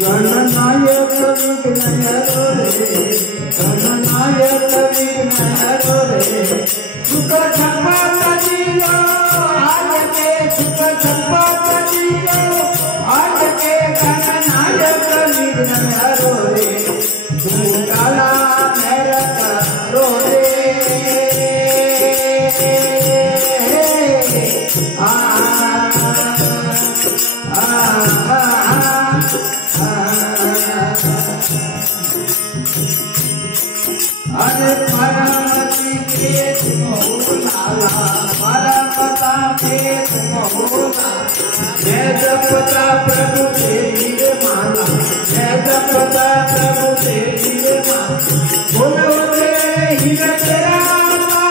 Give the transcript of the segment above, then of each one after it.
गणनायक विघ्न हरो रे, गणनायक विघ्न हरो रे, सुख संपत दियो आज के, सुख संपत दियो आज के, गणनायक विघ्न हरो रे, तू काला मेरा करो रे। अरे परमति के तुम हो लाला, परमता के तुम हो लाला, मैं जपता प्रभु तेरी माला, मैं जपता प्रभु तेरी माला, बोलो रे हीरा तेरा माला,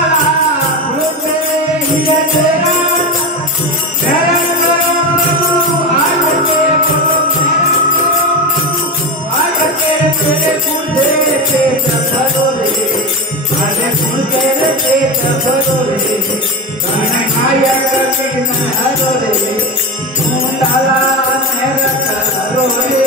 बोलो रे हीरा तेरा मेरा करो प्रभु आज के, बोलो मेरा करो आज के, तेरे गुर्दे पेट भरो रे, अरे गुर्दे पेट भरो रे, गणनायक विघ्न हरो रे, तू डाला मेरा करो रे।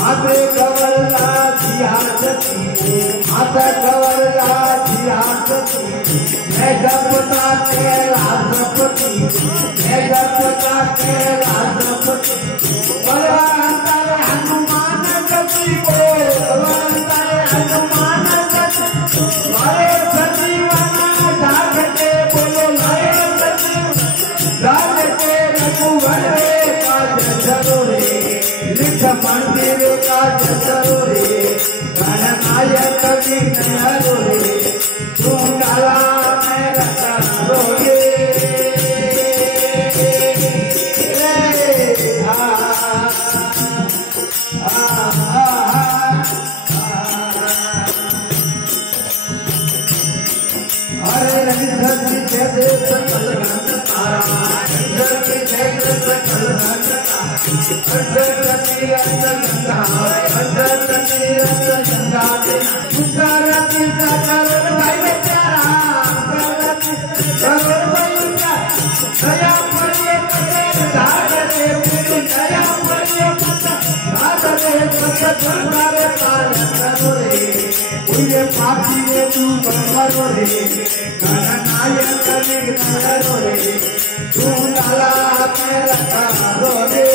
माते कवरला जिया सती, माता कवरला जिया सती, मैं जपता तेरा जपती, मैं जपता तेरा जपती, बलवंतर हनुमान जपी को, बलवंतर हनुमान जपी, लाए संजीवना जागते, बोलो लाए संजीवना जागते, रघुवर रे काज धरो रे, लिख मंदिर काज धरो रे, गणनायक विघ्न हरो रे, तू डाला मेरा करो रे। अरे धरती जय सकल रंग तारा, धरती जय सकल रंग तारा, धरती रंग गंगा, धरती रंग गंगा, धरती सकल भाई प्यारा, धरती सकल भाई प्यारा, दया पड़े पड़े धार दे पूरी, दया पड़े पड़े धार दे पड़े गंगा पार करो रे, उये पापी रे तू करो रे, गणनायक विघ्न हरो रे, तू डाला मेरा करो रे।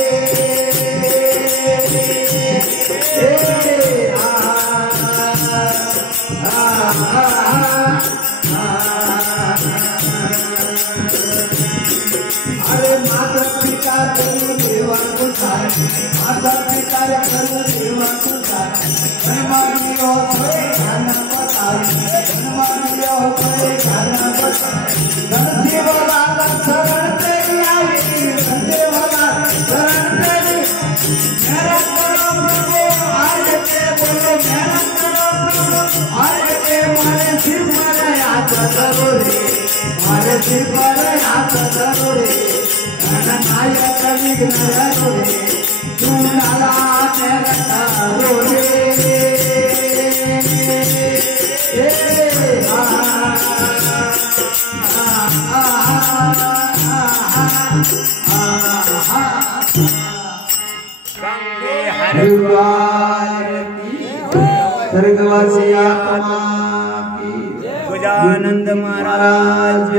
अरे माता पिता गुरु देवा कुचार, माता पिता गुरु देवा कुचार, हनुमानियो करे ज्ञान बताई, हनुमानियो करे ज्ञान बताई, धनजी वाला शरण तेरी आई, धनजी वाला शरण तेरी, मेरा करो प्रभु आज के, बोलो मेरा करो प्रभु आज के, मारे सिर पर हाथ धरो रे, मारे सिर पर हाथ धरो रे, गणनायक विघ्न हरो रे, तू डाला मेरा करो रे। स्वर्गवासी आत्मा की गजानंद महाराज।